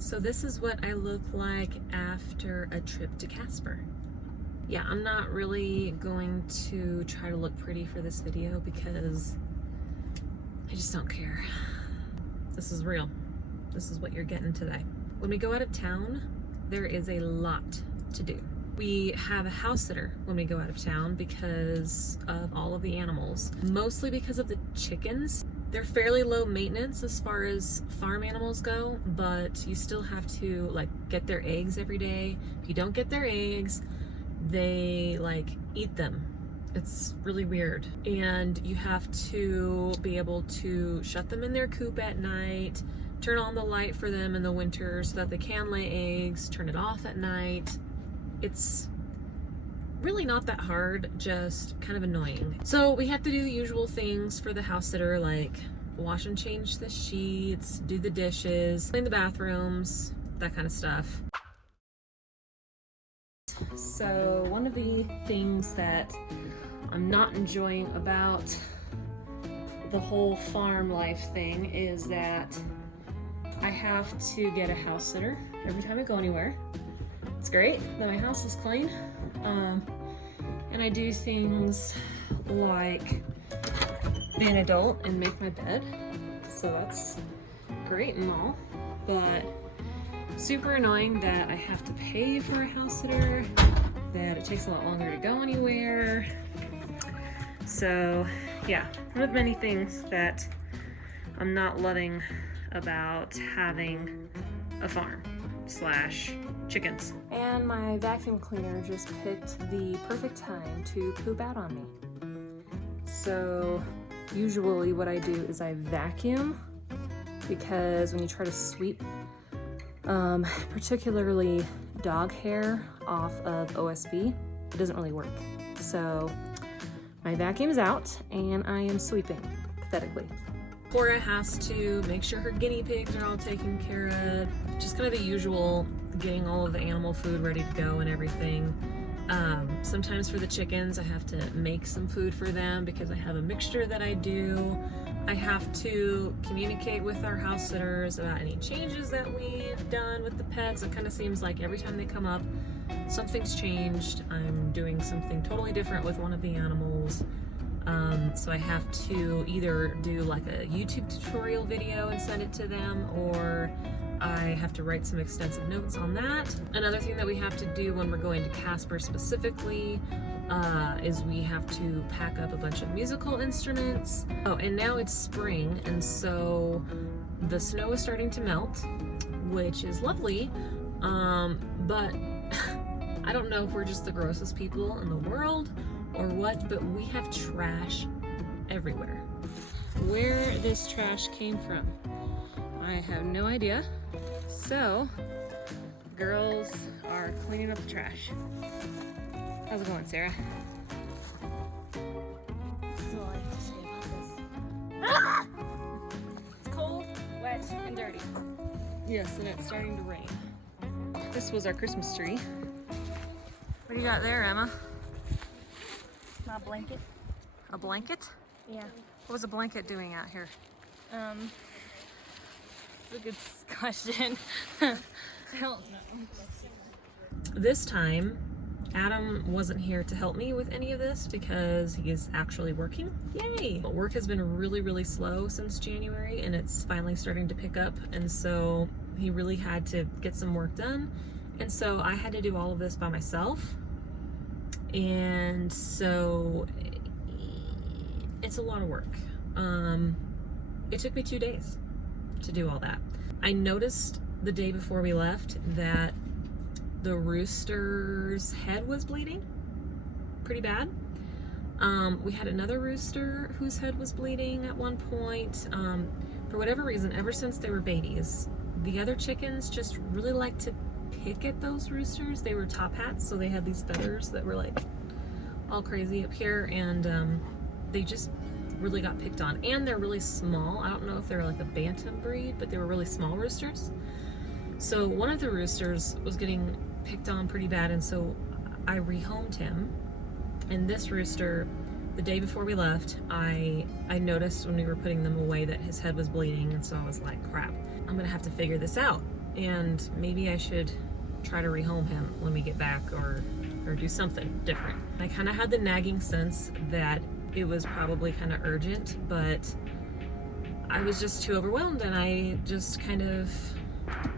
So this is what I look like after a trip to Casper. Yeah, I'm not really going to try to look pretty for this video because I just don't care. This is real. This is what you're getting today. When we go out of town, there is a lot to do. We have a house sitter when we go out of town because of all of the animals, mostly because of the chickens. They're fairly low maintenance as far as farm animals go, but you still have to get their eggs every day. If you don't get their eggs, they eat them. It's really weird. And you have to be able to shut them in their coop at night, turn on the light for them in the winter so that they can lay eggs, turn it off at night. It's really not that hard, just kind of annoying. So we have to do the usual things for the house sitter, like wash and change the sheets, do the dishes, clean the bathrooms, that kind of stuff. So one of the things that I'm not enjoying about the whole farm life thing is that I have to get a house sitter every time I go anywhere. It's great that my house is clean. And I do things like be an adult and make my bed. So that's great and all, but super annoying that I have to pay for a house sitter, that it takes a lot longer to go anywhere. So yeah, one of many things that I'm not loving about having a farm / chickens. And my vacuum cleaner just picked the perfect time to poop out on me. So usually what I do is I vacuum, because when you try to sweep particularly dog hair off of OSB, it doesn't really work. So my vacuum's out and I am sweeping pathetically. Cora has to make sure her guinea pigs are all taken care of. Just kind of the usual, getting all of the animal food ready to go and everything. Sometimes for the chickens, I have to make some food for them because I have a mixture that I do. I have to communicate with our house sitters about any changes that we've done with the pets. It kind of seems like every time they come up, something's changed. I'm doing something totally different with one of the animals. So I have to either do a YouTube tutorial video and send it to them, or I have to write some extensive notes on that. Another thing that we have to do when we're going to Casper specifically is we have to pack up a bunch of musical instruments. Oh, and now it's spring, and so the snow is starting to melt, which is lovely, but I don't know if we're just the grossest people in the world or what, but we have trash everywhere. Where this trash came from, I have no idea. So, girls are cleaning up the trash. How's it going, Sarah? That's all I have to say about this. Ah! It's cold, wet, and dirty. Yes, and it's starting to rain. This was our Christmas tree. What do you got there, Emma? My blanket. A blanket? Yeah. What was a blanket doing out here? It's a good question. I don't know. This time, Adam wasn't here to help me with any of this because he's actually working. Yay! But work has been really, really slow since January, and it's finally starting to pick up, and so he really had to get some work done, and so I had to do all of this by myself. And so it's a lot of work. It took me 2 days to do all that. I noticed the day before we left that the rooster's head was bleeding pretty bad. We had another rooster whose head was bleeding at one point. For whatever reason, ever since they were babies, the other chickens just really like to pick at those roosters. They were top hats, so they had these feathers that were all crazy up here, and they just really got picked on. And they're really small. I don't know if they're a bantam breed, but they were really small roosters. So one of the roosters was getting picked on pretty bad, and so I rehomed him. And this rooster, the day before we left, I noticed when we were putting them away that his head was bleeding, and so I was like, crap, I'm gonna have to figure this out. and maybe I should try to rehome him when we get back, or do something different. I kind of had the nagging sense that it was probably kind of urgent, but I was just too overwhelmed, and I just kind of,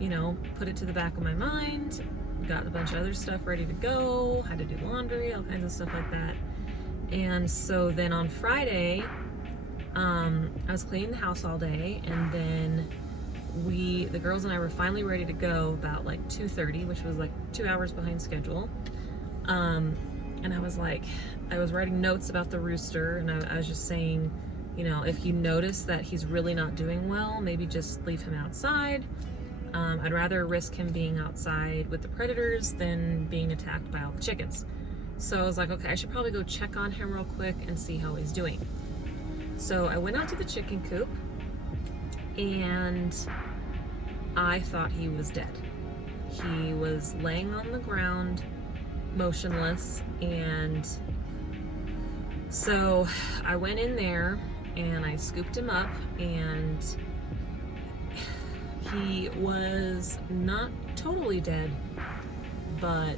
you know, put it to the back of my mind, got a bunch of other stuff ready to go, had to do laundry, all kinds of stuff like that. And so then on Friday, I was cleaning the house all day, and then the girls and I were finally ready to go about like 2:30, which was like 2 hours behind schedule. And I was writing notes about the rooster, and I was just saying, you know, if you notice that he's really not doing well, maybe just leave him outside. I'd rather risk him being outside with the predators than being attacked by all the chickens. So I was like, okay, I should probably go check on him real quick and see how he's doing. So I went out to the chicken coop, and I thought he was dead. He was laying on the ground, motionless, and so I went in there and I scooped him up, and he was not totally dead, but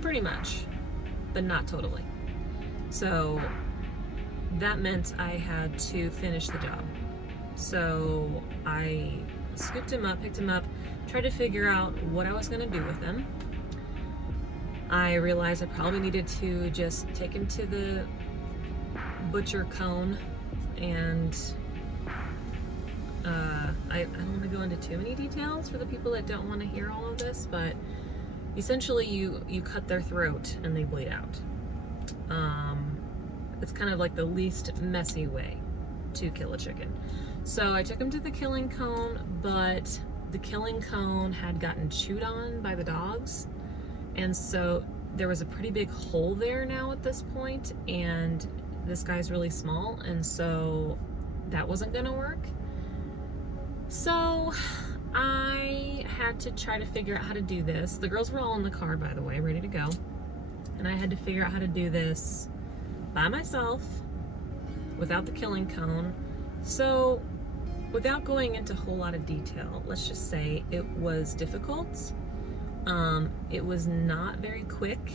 pretty much, but not totally. So that meant I had to finish the job. So I scooped him up, picked him up, tried to figure out what I was going to do with him. I realized I probably needed to just take him to the butcher cone, and I don't want to go into too many details for the people that don't want to hear all of this, but essentially you cut their throat and they bleed out. It's kind of like the least messy way to kill a chicken. So I took him to the killing cone, but the killing cone had gotten chewed on by the dogs, and so there was a pretty big hole there now at this point, and this guy's really small, and so that wasn't gonna work. So I had to try to figure out how to do this. The girls were all in the car, by the way, ready to go, and I had to figure out how to do this by myself without the killing cone. So without going into a whole lot of detail, let's just say it was difficult. It was not very quick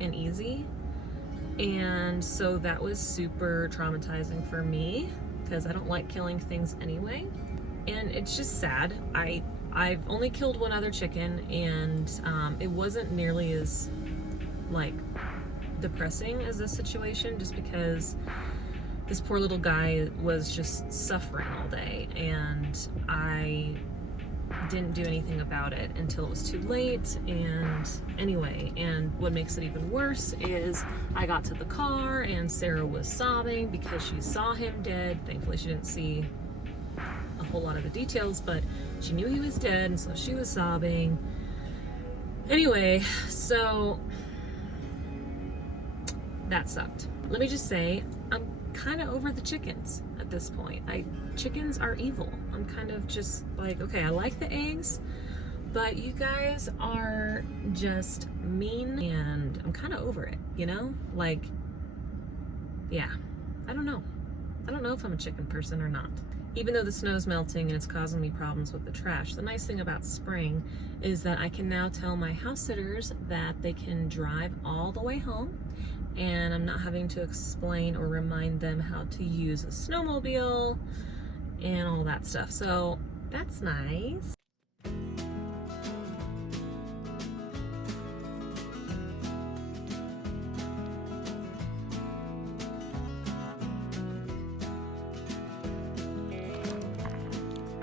and easy, and so that was super traumatizing for me because I don't like killing things anyway, and it's just sad. I've only killed one other chicken, and it wasn't nearly as like depressing as this situation, just because this poor little guy was just suffering all day, and I didn't do anything about it until it was too late. And anyway, and what makes it even worse is I got to the car and Sarah was sobbing because she saw him dead. Thankfully she didn't see a whole lot of the details, but she knew he was dead, and so she was sobbing. Anyway, so that sucked. Let me just say, I'm kind of over the chickens at this point. Chickens are evil. I'm kind of just like, okay, I like the eggs, but you guys are just mean, and I'm kind of over it, you know? Like, yeah, I don't know. I don't know if I'm a chicken person or not. Even though the snow's melting and it's causing me problems with the trash, the nice thing about spring is that I can now tell my house sitters that they can drive all the way home, and I'm not having to explain or remind them how to use a snowmobile and all that stuff. So that's nice.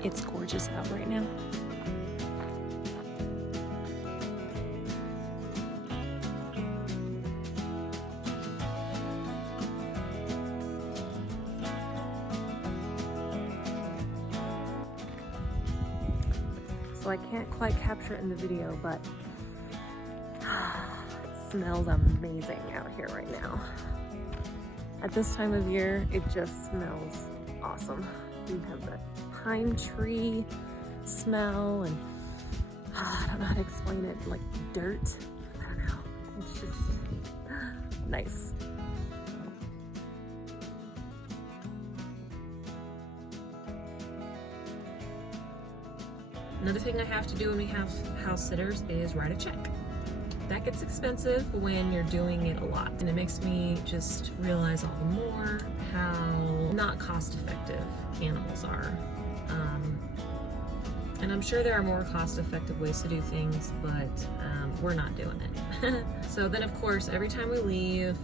It's gorgeous out right now. So I can't quite capture it in the video, but it smells amazing out here right now. At this time of year, it just smells awesome. We have that pine tree smell, and I don't know how to explain it, like dirt. I don't know. It's just nice. Another thing I have to do when we have house sitters is write a check. That gets expensive when you're doing it a lot, and it makes me just realize all the more how not cost effective animals are. And I'm sure there are more cost effective ways to do things, but we're not doing it. So then of course, every time we leave,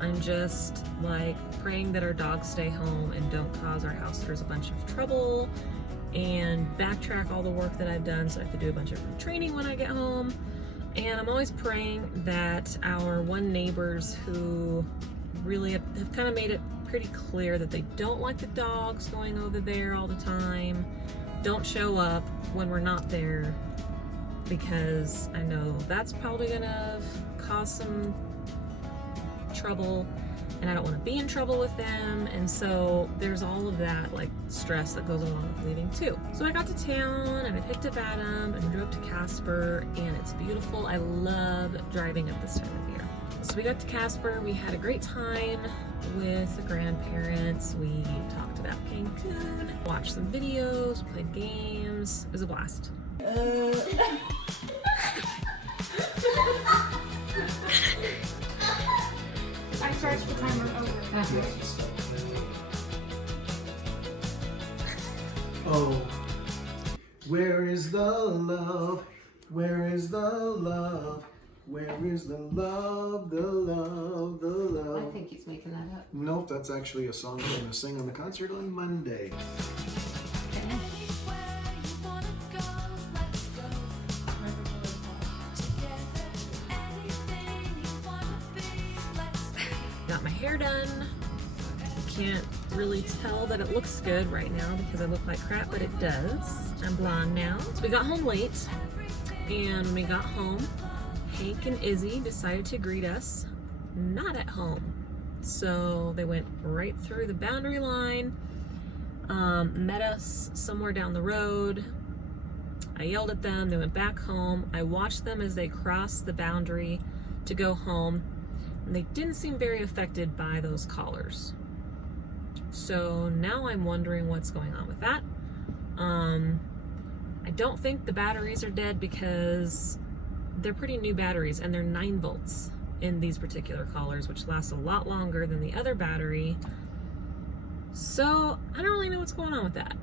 I'm just like praying that our dogs stay home and don't cause our house sitters a bunch of trouble, and backtrack all the work that I've done so I have to do a bunch of training when I get home. And I'm always praying that our neighbors who really have kind of made it pretty clear that they don't like the dogs going over there all the time, don't show up when we're not there, because I know that's probably gonna cause some trouble, and I don't want to be in trouble with them. And so there's all of that like stress that goes along with leaving too. So I got to town and I picked up Adam and drove to Casper, and it's beautiful. I love driving at this time of year. So we got to Casper, we had a great time with the grandparents. We talked about Cancun, watched some videos, played games. It was a blast. I started the timer over. Oh, where is the love? Where is the love? Where is the love, the love, the love? I think he's making that up. Nope, that's actually a song I'm going to sing on the concert on Monday. Got my hair done. You can't really tell that it looks good right now because I look like crap, but it does. I'm blonde now. So we got home late, and when we got home, Hank and Izzy decided to greet us not at home. So they went right through the boundary line, met us somewhere down the road. I yelled at them, they went back home. I watched them as they crossed the boundary to go home, and they didn't seem very affected by those collars. So now I'm wondering what's going on with that. I don't think the batteries are dead because they're pretty new batteries, and they're 9 volts in these particular collars, which lasts a lot longer than the other battery. So I don't really know what's going on with that.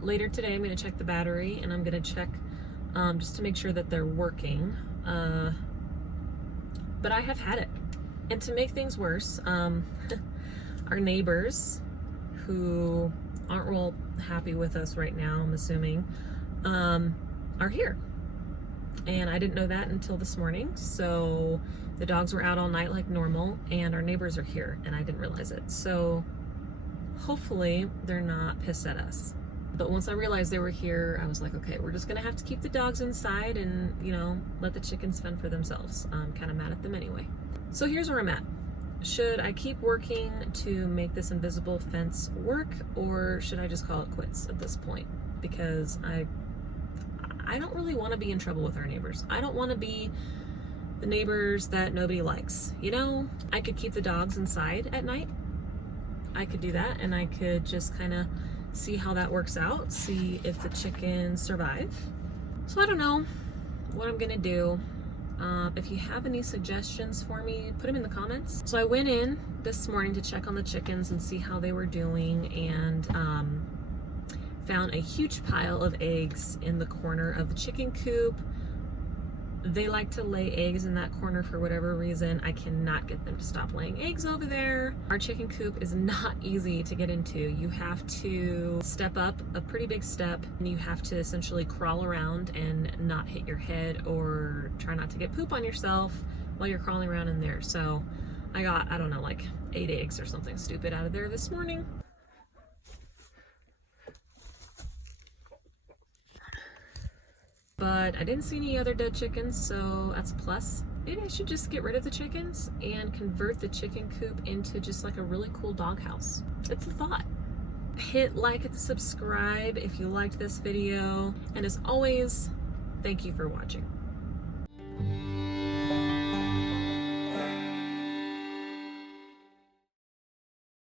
Later today I'm going to check the battery, and I'm going to check just to make sure that they're working. But I have had it. And to make things worse, our neighbors, who aren't real happy with us right now, I'm assuming, are here. And I didn't know that until this morning. So the dogs were out all night like normal, and our neighbors are here, and I didn't realize it. So hopefully they're not pissed at us. But once I realized they were here, I was like, okay, we're just gonna have to keep the dogs inside and, you know, let the chickens fend for themselves. I'm kind of mad at them anyway. So here's where I'm at. Should I keep working to make this invisible fence work, or should I just call it quits at this point? Because I don't really want to be in trouble with our neighbors. I don't want to be the neighbors that nobody likes. You know, I could keep the dogs inside at night. I could do that, and I could just kind of see how that works out, see if the chickens survive. So I don't know what I'm gonna do. If you have any suggestions for me, put them in the comments. So I went in this morning to check on the chickens and see how they were doing, and found a huge pile of eggs in the corner of the chicken coop. They like to lay eggs in that corner for whatever reason. I cannot get them to stop laying eggs over there. Our chicken coop is not easy to get into. You have to step up a pretty big step, and you have to essentially crawl around and not hit your head or try not to get poop on yourself while you're crawling around in there. So I got, I don't know, like 8 eggs or something stupid out of there this morning. But I didn't see any other dead chickens, so that's a plus. Maybe I should just get rid of the chickens and convert the chicken coop into just like a really cool doghouse. It's a thought. Hit like and subscribe if you liked this video. And as always, thank you for watching.